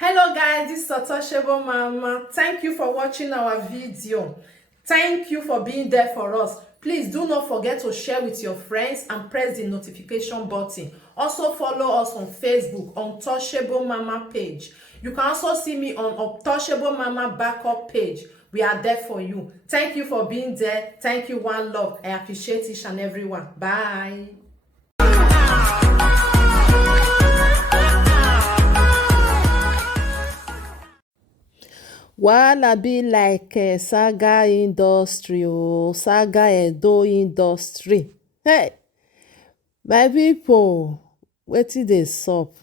Hello guys, this is Otoshebo Mama. Thank you for watching our video. Thank you for being there for us. Please do not forget to share with your friends and press the notification button. Also follow us on Facebook on Otoshebo Mama page. You can also see me on Otoshebo Mama backup page. We are there for you. Thank you for being there. Thank you, one love. I appreciate each and everyone. Bye. Wahala be like Saga industry Saga Edo industry. Hey, my people, wetin dey sup?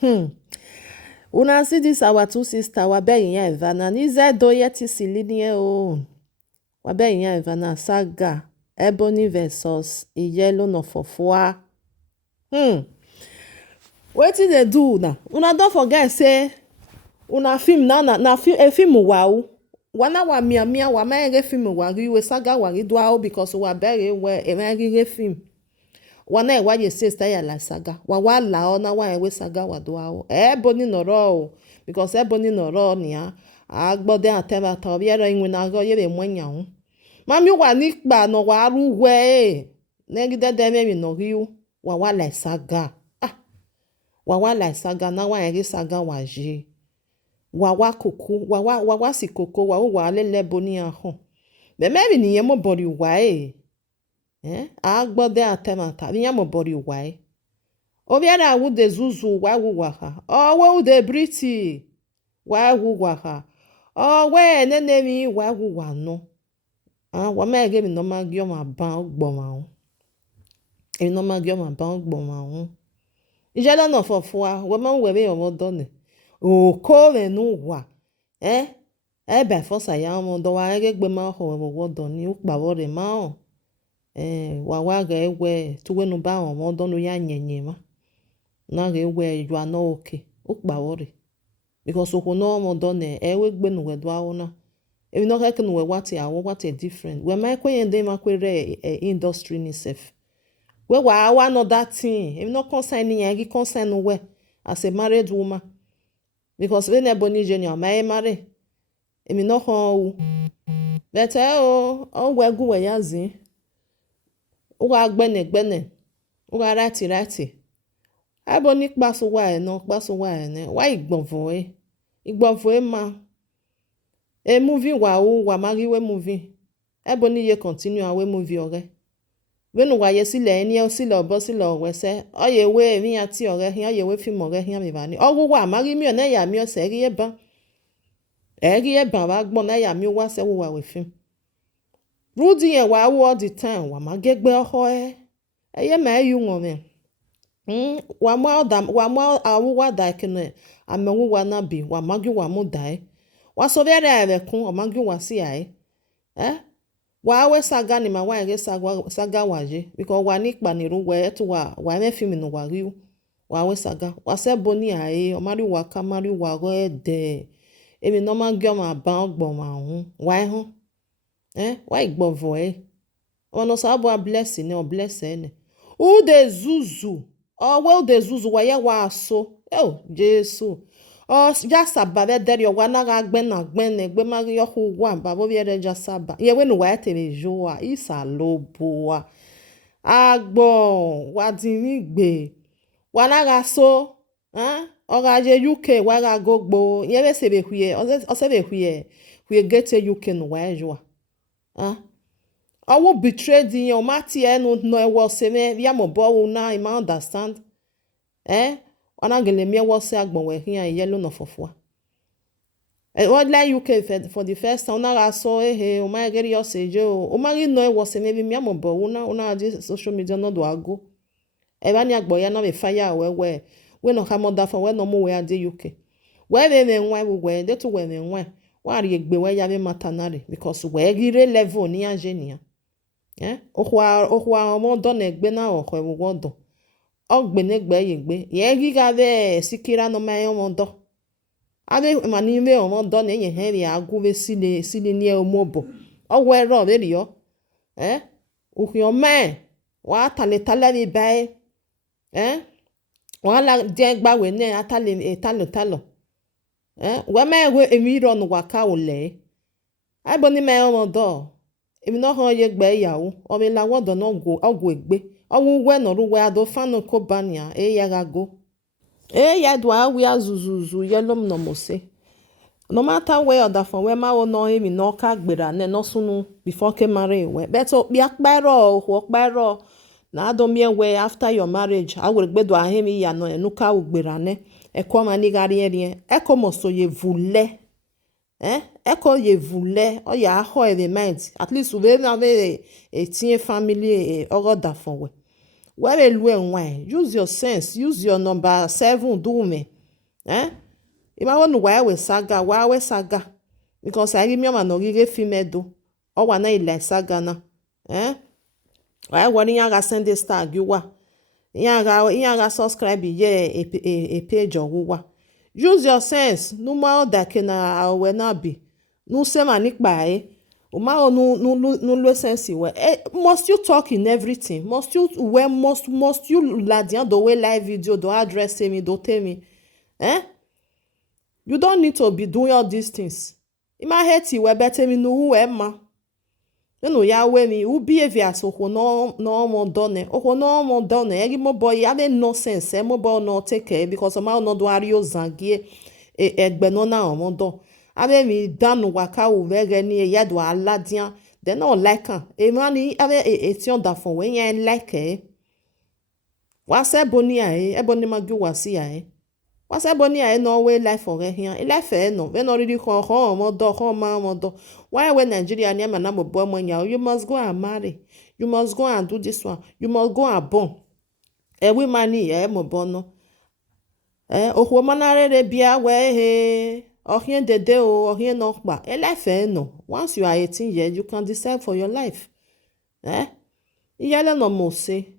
Una see this our two sister Wabẹ̀yìn Ivana Nizedo Yeti Silinie o. Wabẹ̀yìn Ivana Saga Ebony versus Iyelo Nofofua. Wetin dey do una? Una don forget say una film na film wow. Wana wa mia wa maege film wari we Saga wari dwao because wa bere we emege film. Wana wa ye sister ya la Saga. Wahala ona wa we Saga wa dwao. Ebony noro because ebony noro nia. Agbode atema ta biere inwe na go ye be mwanya hu. Mami wa nikpa no wa ru we. Negide de me no riu. Wa la Saga. Wa la Saga na wa ye Saga wa ji. Wawa koko wawa si koko wa lele boni ahun be maybe ni yemo body why agbode atemata ni yemo body why obiara wu de zuzu wa wu wa ha o we de briti wa wu wa ha o we nene mi wa wu wa no wa ma ge mi no ma gyo ma ban ogbo ma hu e no ma gyo ma ban ogbo ma hu ijelo no fofua we ma we be omodo ne okore n'ụwa ebe fosa ya mo do wa egbe ma ho wo do ni ukpa wore ma o wa ga ewe tuwe no ba o mo do no ya nyenye ma na ga ewe you are not okay ukpa wore because oko no mo do ne ewe gbe no we do awona e no ka no we what a different we ma kwen dey ma kwere industry ni sef we wa no that thing e no concern ni yan gi concern no we as a married woman. Because when Ebony Junior my marry, emi no ho but o we gu we yazi. O ga gbene, o ga rati. Ebony paso wa ne. Wa igbonfo e. Igbonfo e ma. E movie wa mari we movie. Ebony ye continue awe movie ore. When wa ye sile ni o sile obo sile owe se oye we mi ati ore hin oye we film ore hin mi ba ni owo wa mari mi o na ya mi o se ri e ban wa gbon na ya mi wa se wo wa we film Rudy yen wa wo all the time wa ma gegbe oho eye ma yu won me wa mo awu wa da kene amewu wa na bi wa magi wa mu dai wa so bere ere kun o magi wa si ai wa we Saga ni ma wa ge Saga waje because wa ni pa ni ru we to wa me film no wa riu wa we Saga wa se boni aye o mari wa ka mari wa go de emi no ma gyo ma ba ogbo ma hu wa hu wa igbovo ono sa bo blessing ni o bless ene u de zuzu we de zuzu wa ye wa so Jesus jasaba be der yo wana ga gbe na gbe ne gbe ma yo hu wa babo bi ere jasaba ye we no wa tele joa isa loboa agbo wa dimi gbe wana ga so o ga je UK wa ga gogbo ye be se be hwie o se be hwie get UK no wa joa owo betray di yan ma ti enu no e wo se me ya mo bo na I ma understand ona gele mi wo se agbon we hin Iyelo Nofofua what like UK for the first time na so o ma get your sage o ma ri no e wo se maybe mi amobo una di social media no do ago e ba ni agbo ya no be fire we no ka mo da for we no mo we ade UK we be me nwa we de to we me nwa wa ri egbe we ya me matanare because we gire level ni agenia ohwa mo do na egbe na ohwe wo do ogbenegbe yegbe ye giga be sikira no ma yo mondo abe mani me o mondo na ye he ya agu be sile ni e mobo owe ro be ri yo uhyo me wa tale bi bae wa la de gba we ne atale talo we me we emi ron waka ole ai boni me o do emi no ho ye gbe yawo o mi la wodo no go ogwo egbe owu we no ru we ado fanu ko bania ya ga go ya do awi azuzuzu yelom no mose no matter where other from where ma wo no emi no ka gbera ne no sunu before ke marry we beto bi akparo ho kparo na ado mi we after your marriage I will gbedo ahemi ya no enuka ugbera ne eko mani gari eri eko mo so ye vule eko ye vule o ya ho e mind at least we na be a teen family ogoda for we where lu enwa use your sense use your number 7 do me ima wonu wa we saga because I remember man no gige film do o wa na ile saga na wa woni ya ga send star gwa ya ga subscribe ye a page ogwa use your sense no ma da ke na we na bi no se ma nipa o ma no lo sense we must you talk in everything must you ladian do we live video do address me do tell me you don't need to be doing all these things ima hate we better me no we ma no ya we mi u behavior so ho no mo done o no mo done egi mo boy ya dey nonsense mo boy no take care because ma no do ari ozangie egbe no na o mo do ave mi danu waka o vege ni ya do aladian they no like am e mani ave etion da fon we yan like wa se boni e boni ma gbe wa si what's that bonny I know way life for here life no we no really come mo do why when Nigeria near man mo boy money you must go and marry you must go and do this one you must go and born we money mo bono ohwo manare bia we he ohien dede o ohien no pa life no once you are 18 years you can decide for your life iyale no mo say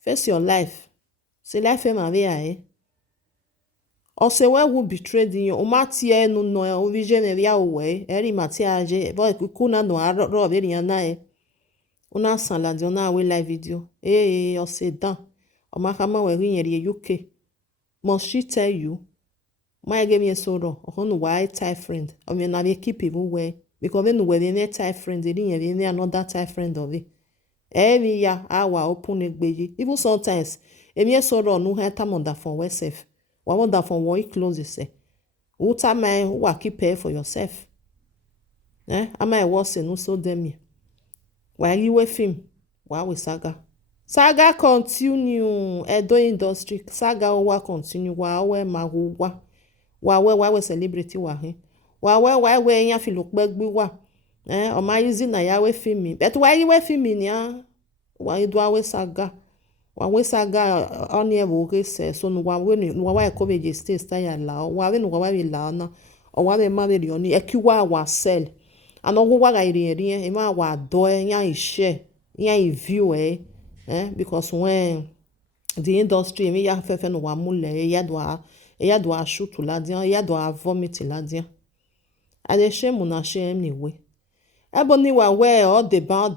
face your life say life ma be ose we will betray you o mati enu no o vision ya we eri mati aje boy kuna no ro be yan na una san la di ona we live video ose dan o ma ka ma we rin yeri UK must she tell you my give me so ro o no why tie friend o me na be keep people we because when we dey tie friend dey rin yeri another tie friend of it emi ya awa open egbeji even sometimes emi so ro no ha tamonda for we self wa wonder from what close say uta man who keep pay for yourself am I was no so them why you with film why we saga continue edo industry saga wa continue wa we maguwa wa we celebrity wa he wa we yan filo pegbe wa o ma use na ya we film but why you we film ni wa do we saga wa we saga oni e wo ke se so no wa we ni wa ko be stay style la wa we no wa we la na o wa be ma be oni e ki wa sell and o wa ga ire e ma wa do yan share yan view because when the industry me ya fefe no wa mule ya do a shoot la dia ya do a vomit la dia a de shame na shame ni we ebony wa we all the ban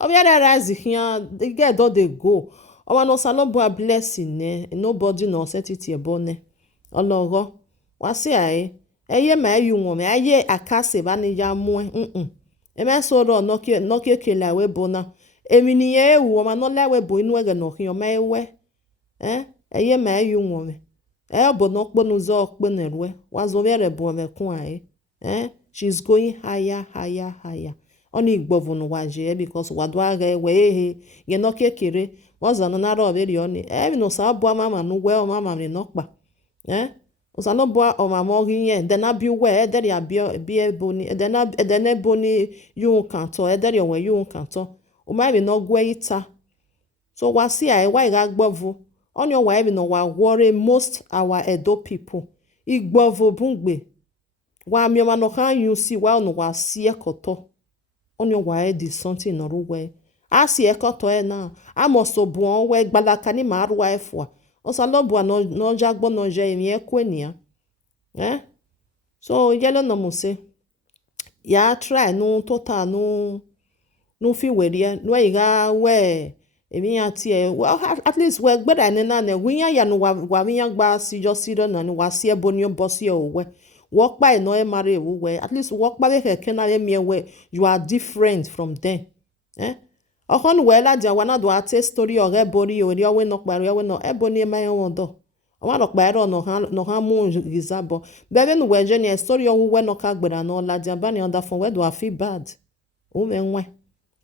o ya rise here the girl don dey go o no salobo a blessing nobody no set it here bone ologo wa se eye ma yu won me aye akase ba ni ya mu e me so ro no ke kele we bona emi ni ye wu ma no la we bo inu ege no hin o ma ewe eye ma yu won me bo no po no zo pe na ruwe wa zo vere bo me kun she's going higher oni igbovu no waje because wadwa ga we ye no kekere waza no na ro veri oni no sa bo mama no we o mama ni no pa o sa no bo o mama ogi yen de na bi we de ya bi eboni de na eboni yu kanto de ya we yu kanto o ma bi no gwe ita so wa si wa ga gbovu oni o wa bi no wa worry most our Edo people igbovu bungbe wa mi ma no kan you see wa no wa si ekoto onyo wa di something no ruwe asi ekoto na amoso buon we gbalaka ni maruwa efwa osalobu no jagbo no je mi ekwenia so yelo no muse ya try no total no fi werie no iga we Emiya tie well at least we gbeda ne na winya ya no wa winya gba si jo si do na ni wa si ebonio bosi o we work by no e mare e we at least work by keke na e me we you are different from them okon we la dia wana do ate story o ebori o ri o we no pare o we no eboni e mai won do wa no pare no ha mu gizabo bebe no we je ni story o we no ka gbeda no la dia ba ni under for we do I feel bad o me nwe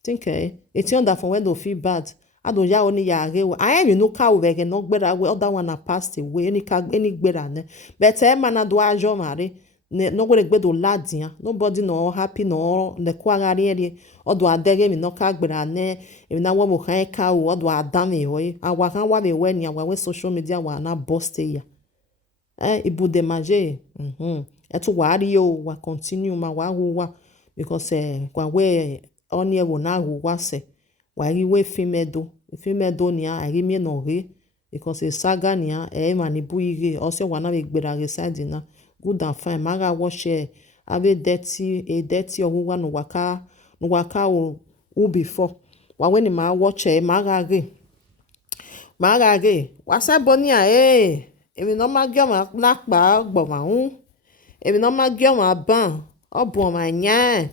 think it's under for we do feel bad ado ya oni ya rewe I am no ka we no gbera we other one na passed away any gbera ne but e mana do ajo mare no go gbedo ladian nobody no happy no le kwagari ere odo adege mi no ka gbera ne e na wo mo kan ka o odo adame ho awa kan wa be we ni awa we social media wa na burst ya ibu de maje etu wa ri o wa continue ma wa wa because kwa we oni e wo na wa se wari we fimedo nia arimi no re because saga nia manibu ire ose wana be gbera reside na good and fine maga wash abe dirty owa no waka o before wa when ma watch maga re wasa bonia emi no ma gyo ma na pa gbo ma hu emi no ma gyo ma ban obo ma nya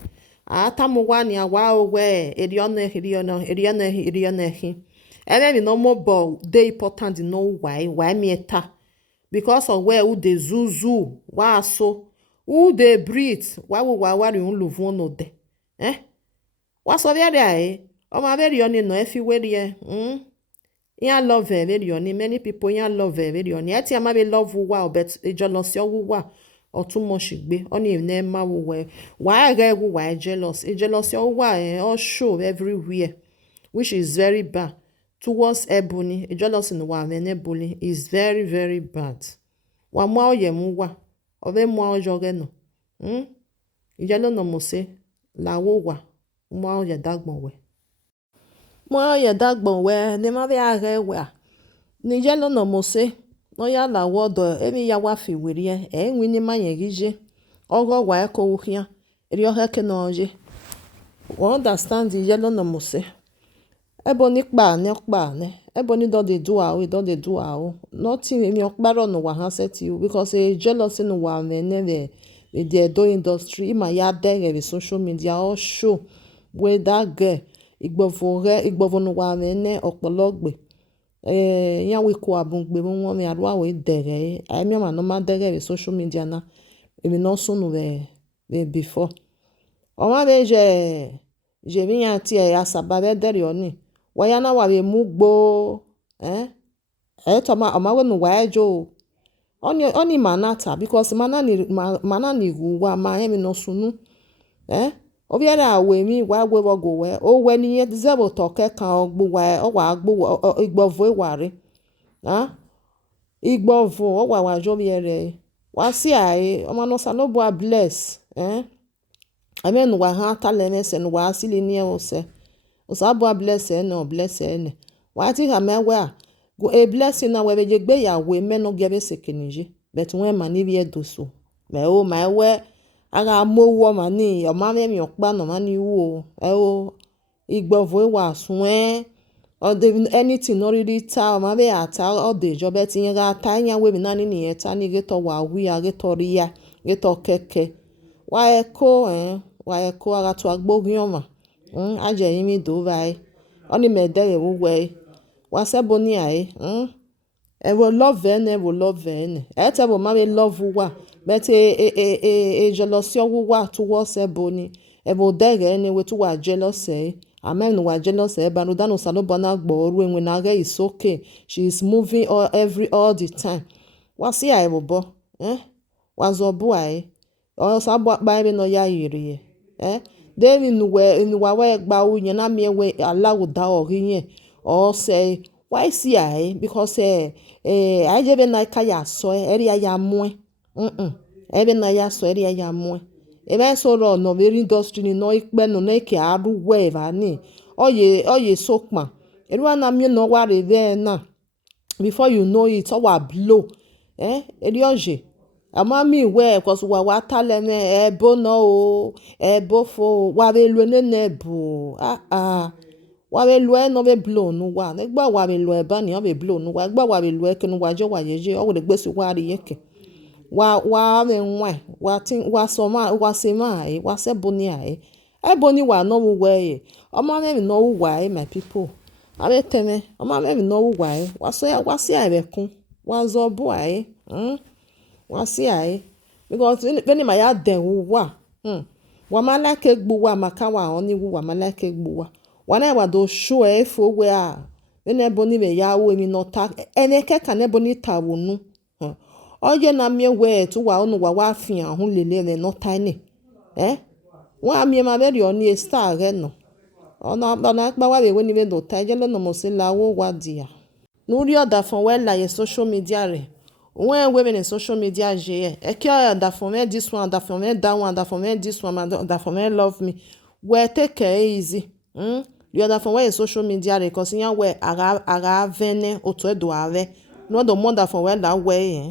atamuwani awa owe erione ebe no more but dey important know why me eta because of where who dey zuzu wa so who dey breathe why we wari un luvu no de wa so there o ma very oni no efi we there yan love very oni many people yan love very oni eti ama be love wa but ejolosi wa or too much igbe only ne ma we why why jealous jealousy or show everywhere which is very bad towards ebony jealousy no wa men ebony is very very bad wa mo oye mu wa ove mo ojo ge no ijelo no mo se lawo wa mo oye dagbon we ne ma be are we ni jelo no mo se no ya la wodo emi ya wa fi were enwi ni manye gije ogo wa ko wuhia eri o heke no oje we understand the yellow no mose eboni pa ne eboni don dey do how nothing emi okparo no wa han set you because jealousy no wa meneve the do industry ima ya dere social media all show where that girl igbovo no wa mene opologbe yan we ko abungbe won me arwa we dere I me ma no ma dere social media na emi no sunu be before o ma be je mi yan ti e asaba be dere oni wa ya na wa be mugbo to ma we no wa ejo oni manata because manani wa ma emi no sunu obiara awe mi wa we go we o we ni zebo to ke kan ogbu wa o wa agbu igbovo eware igbovo o wa jo bi ere wa si ai o ma no sa no bo bless amen wa ha taleme se no wa sili ni o se o sa bo bless no bless ne wa ti ha me we go a blessing na we be gbe ya we me no gebe sekenije but when ma ni bi edoso me o my we aga mowo mani o ma me mi okpa no mani wo igbovo wa sun or anything no really ta ma be ata o de jo be tin ga ta yan we mi na ni eta ni ge to wa wi a ge to ri ya ge to keke wa eko aga to agbogun ma aje yin mi do vai oni me de wo we wa se boni ai e wo love ene e te bo ma be love wa but jealousy wa towards ebony e bo dege ene we to wa jealous amen no wa jealous ba no dano salo bona gbo oru enwe na ge is okay she is moving all the time wa si ai bo wa zo bu ai o sa bo pa ebe no ya yiri David nu wa we gba uyen na mi we allow da ori or say why see I because I je be na ka ya so eri ya mu ebe na ya so eri ya mu e be so ro no very industry ni no ipe no na ke aru we va ni oye sokma eru na mi no wa re be na before you know it o wa blow eri oje ama mi we cause wa tale me ebo no o ebo fo wa be lu ne bu wa be lo no be blow nu wa ne gba wa be lo e ba ni o be blow nu wa gba wa be lo e ke nu wa jo wa yeje o de gbesu wa ri yeke wa be nwa wa so ma wa se ma wa se boni ai e boni wa no wu we o ma me no wu wa my people abe teme o ma me no wu wa wa so ya wa si ai be kun wa zo bo ai wa si ai because when my ya den wu wa wa ma like gbu wa maka wa oni wu wa ma like gbu wa na wa do show e fo we a ene boni me ya wo mi no ta ene ke ka ne boni ta wo nu oje na mi we tu wa onu wa fi ahun lele re no ta ni wa mi ma be ri oni star re no ona gba wa we ni be do ta je le no mo se la wo wa dia no ri oda fon we la ye social media re when women in social media je e ki oda fon me this one oda fon me that one oda fon me this one oda fon me love me we take it easy the other from where in social media because yan we aga vene oto edo are no the mother from where that way